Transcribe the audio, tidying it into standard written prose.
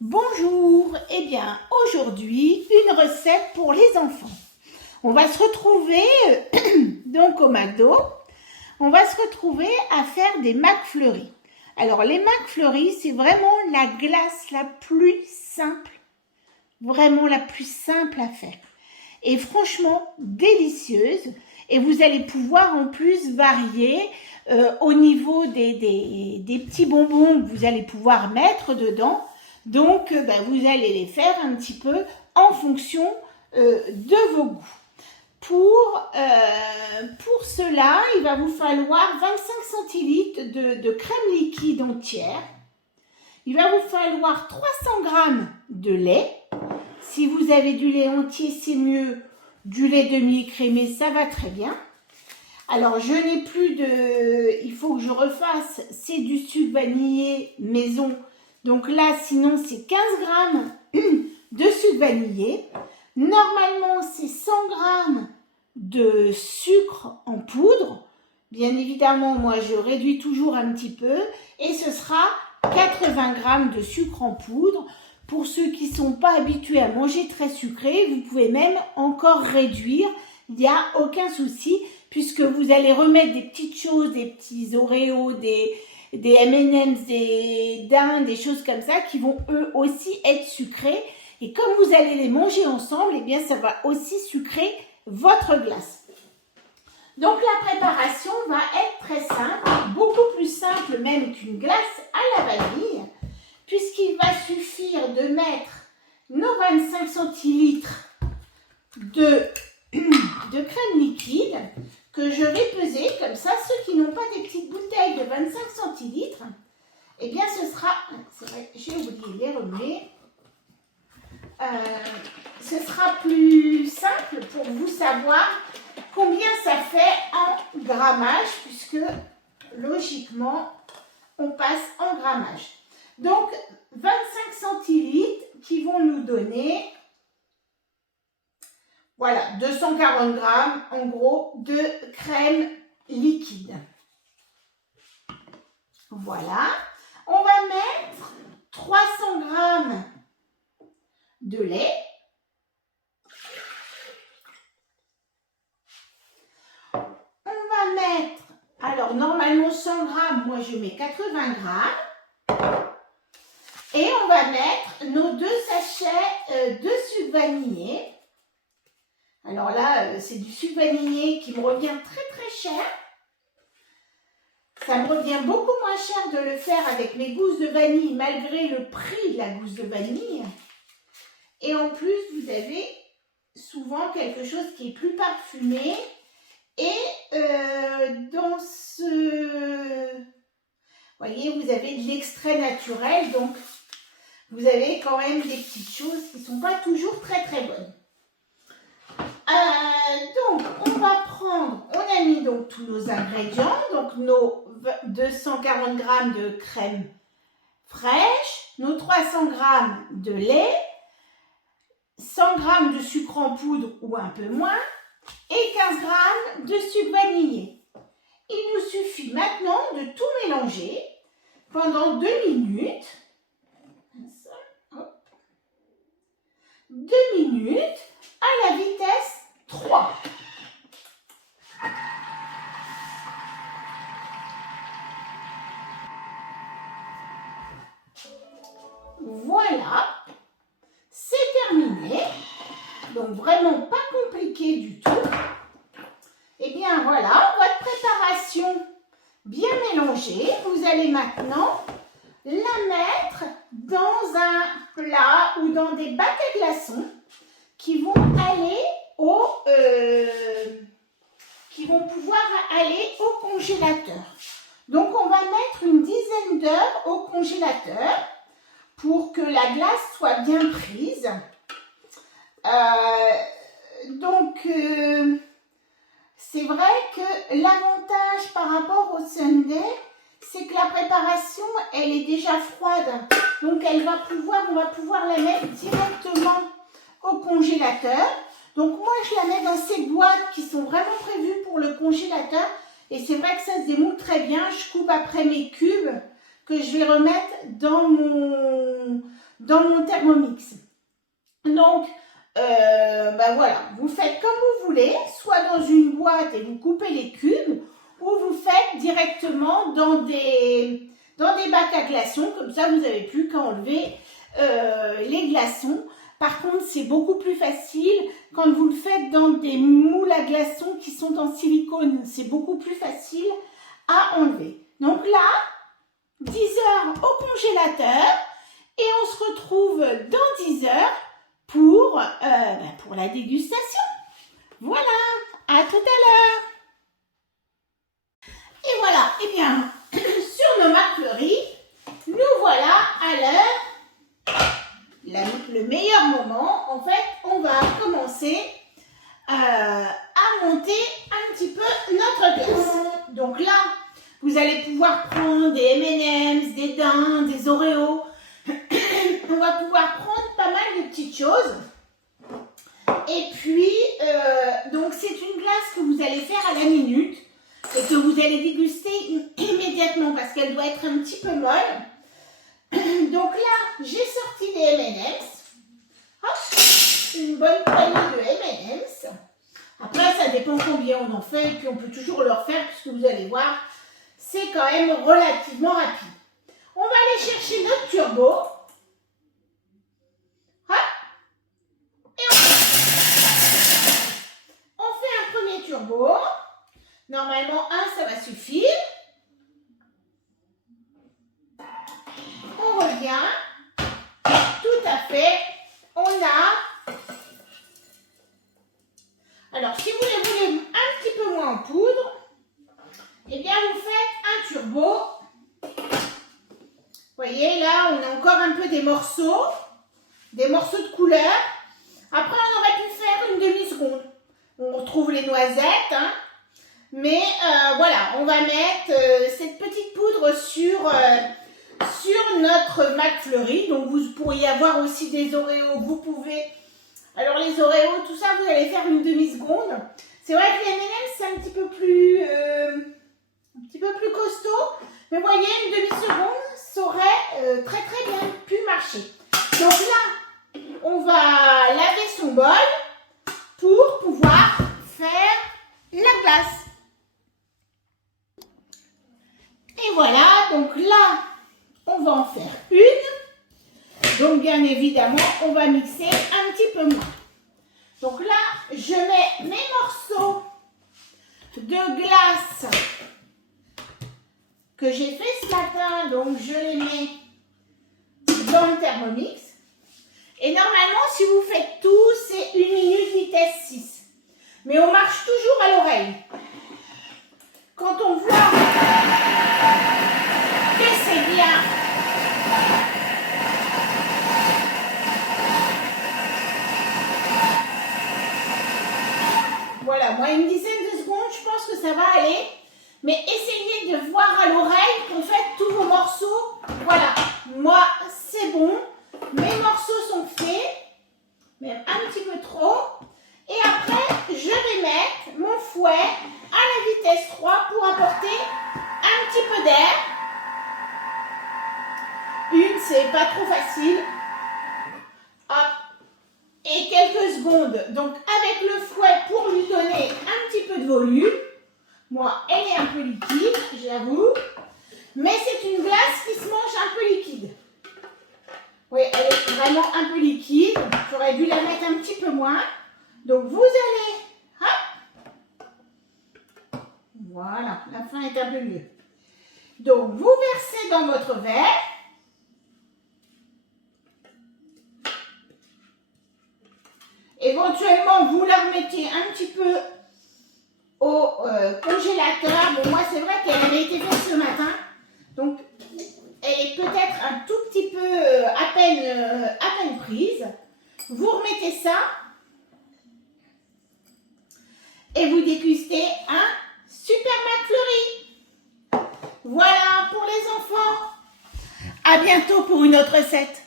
Bonjour, eh bien aujourd'hui une recette pour les enfants. On va se retrouver donc au McDo, on va se retrouver à faire des McFlurry. Alors les McFlurry, c'est vraiment la glace la plus simple, vraiment la plus simple à faire. Et franchement délicieuse, et vous allez pouvoir en plus varier au niveau des petits bonbons que vous allez pouvoir mettre dedans. Donc, vous allez les faire un petit peu en fonction de vos goûts. Pour cela, il va vous falloir 25 centilitres de crème liquide entière. Il va vous falloir 300 g de lait. Si vous avez du lait entier, c'est mieux. Du lait demi-écrémé, ça va très bien. Alors, je n'ai plus de... Il faut que je refasse. C'est du sucre vanillé maison. Donc là, sinon, c'est 15 g de sucre vanillé. Normalement, c'est 100 g de sucre en poudre. Bien évidemment, moi, je réduis toujours un petit peu. Et ce sera 80 g de sucre en poudre. Pour ceux qui ne sont pas habitués à manger très sucré, vous pouvez même encore réduire. Il n'y a aucun souci, puisque vous allez remettre des petites choses, des petits Oreos, des M&M's, des dindes, des choses comme ça qui vont eux aussi être sucrés. Et comme vous allez les manger ensemble, eh bien ça va aussi sucrer votre glace. Donc la préparation va être très simple, beaucoup plus simple même qu'une glace à la vanille, puisqu'il va suffire de mettre nos 25 centilitres de crème liquide que je vais peser, comme ça, ceux qui n'ont pas des petites bouteilles de 25 centilitres, eh bien ce sera, c'est vrai, j'ai oublié les relais, ce sera plus simple pour vous savoir combien ça fait en grammage, puisque logiquement, on passe en grammage. Donc, 25 centilitres qui vont nous donner... Voilà, 240 g en gros de crème liquide. Voilà. On va mettre 300 g de lait. On va mettre, alors normalement 100 g, moi je mets 80 g. Et on va mettre nos 2 sachets de sucre vanillé. Alors là, c'est du sucre vanillé qui me revient très cher. Ça me revient beaucoup moins cher de le faire avec mes gousses de vanille, malgré le prix de la gousse de vanille. Et en plus, vous avez souvent quelque chose qui est plus parfumé. Et dans ce... Vous voyez, vous avez de l'extrait naturel, donc vous avez quand même des petites choses qui ne sont pas toujours très bonnes. Donc, on va prendre, on a mis donc tous nos ingrédients, donc nos 240 g de crème fraîche, nos 300 g de lait, 100 g de sucre en poudre ou un peu moins, et 15 g de sucre vanillé. Il nous suffit maintenant de tout mélanger pendant 2 minutes. 2 minutes à la vitesse 3. Voilà, c'est terminé. Donc vraiment pas compliqué du tout. Et bien voilà, votre préparation bien mélangée. Vous allez maintenant la mettre dans un plat ou dans des bacs à glaçons qui vont pouvoir aller au congélateur. Donc on va mettre une dizaine d'heures au congélateur pour que la glace soit bien prise. C'est vrai que l'avantage par rapport au sundae, c'est que la préparation, elle est déjà froide. Donc on va pouvoir la mettre directement au congélateur. Donc moi, je la mets dans ces boîtes qui sont vraiment prévues pour le congélateur. Et c'est vrai que ça se démoule très bien. Je coupe après mes cubes que je vais remettre dans dans mon Thermomix. Donc, voilà, vous faites comme vous voulez, soit dans une boîte et vous coupez les cubes, ou vous faites directement dans des bacs à glaçons, comme ça vous n'avez plus qu'à enlever les glaçons. Par contre, c'est beaucoup plus facile quand vous le faites dans des moules à glaçons qui sont en silicone. C'est beaucoup plus facile à enlever. Donc là, 10 heures au congélateur et on se retrouve dans 10 heures pour la dégustation. Voilà, à tout à l'heure. Et voilà, eh bien, sur nos McFlurry, nous voilà à l'heure, le meilleur moment. En fait, on va commencer à monter un petit peu notre glace. Donc là, vous allez pouvoir prendre des M&M's, des daim, des Oreos. On va pouvoir prendre pas mal de petites choses. Et puis, donc c'est une glace que vous allez faire à la minute et que vous allez déguster immédiatement parce qu'elle doit être un petit peu molle. Donc là, j'ai sorti des M&M's. Hop, une bonne poignée de M&M's. Après, ça dépend combien on en fait et puis on peut toujours le refaire puisque vous allez voir, c'est quand même relativement rapide. On va aller chercher notre turbo. Hop. Et on fait un premier turbo. Normalement, ça va suffire. On revient. Tout à fait. On a... Alors, si vous les voulez un petit peu moins en poudre, eh bien, vous faites un turbo. Vous voyez, là, on a encore un peu des morceaux de couleur. Après, on aurait pu faire une demi-seconde. On retrouve les noisettes, hein. Mais voilà, on va mettre cette petite poudre sur notre McFlurry. Donc, vous pourriez avoir aussi des Oreos. Vous pouvez... Alors, les Oreos, tout ça, vous allez faire une demi-seconde. C'est vrai que les M&M's, c'est un petit peu plus costaud. Mais vous voyez, une demi-seconde, ça aurait très très bien pu marcher. Donc là, on va laver son bol pour pouvoir faire la glace. Et voilà, donc là, on va en faire une. Donc bien évidemment, on va mixer un petit peu moins. Donc là, je mets mes morceaux de glace que j'ai fait ce matin, donc je les mets dans le Thermomix. Et normalement, si vous faites tout, c'est 1 minute vitesse 6. Mais on marche toujours à l'oreille. Quand on voit que c'est bien, voilà, moi une dizaine de secondes, je pense que ça va aller. Mais essayez de voir à l'oreille qu'en fait tous vos morceaux, voilà, moi c'est bon, mes morceaux sont faits, même un petit peu trop. Et après, je vais mettre mon fouet à la vitesse 3 pour apporter un petit peu d'air. Une, c'est pas trop facile. Hop. Et quelques secondes, donc avec le fouet pour lui donner un petit peu de volume. Moi, elle est un peu liquide, j'avoue. Mais c'est une glace qui se mange un peu liquide. Oui, elle est vraiment un peu liquide. J'aurais dû la mettre un petit peu moins. Donc, vous allez... Hop. Voilà, la fin est un peu mieux. Donc, vous versez dans votre verre. Éventuellement, vous la remettez un petit peu au congélateur. Bon, moi, c'est vrai qu'elle avait été faite ce matin. Donc, elle est peut-être un tout petit peu à peine prise. Vous remettez ça. Et vous dégustez un super McFlurry. Voilà pour les enfants. À bientôt pour une autre recette.